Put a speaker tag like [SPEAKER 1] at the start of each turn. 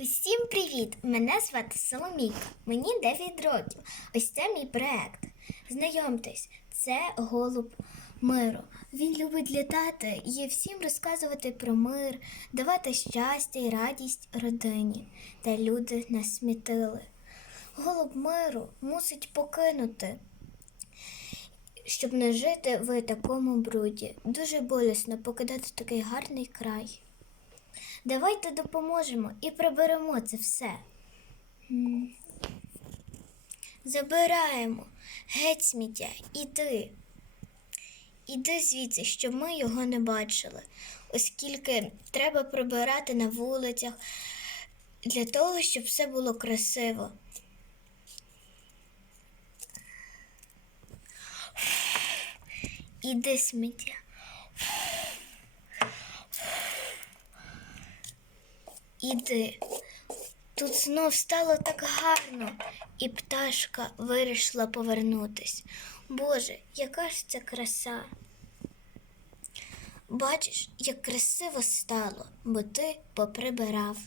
[SPEAKER 1] Усім привіт! Мене звати Соломійка. Мені 9 років. Ось це мій проект. Знайомтесь, це голуб миру. Він любить літати і всім розказувати про мир, давати щастя і радість родині. Та люди нас смітили. Голуб миру мусить покинути щоб не жити в такому бруді. Дуже болісно покидати такий гарний край. Давайте допоможемо і приберемо це все. Забираємо геть сміття, іди. Іди звідси, щоб ми його не бачили, оскільки треба прибирати на вулицях для того, щоб все було красиво. Іди сміття. Іди. Тут знов стало так гарно, і пташка вирішила повернутись. Боже, яка ж це краса. Бачиш, як красиво стало, бо ти поприбирав.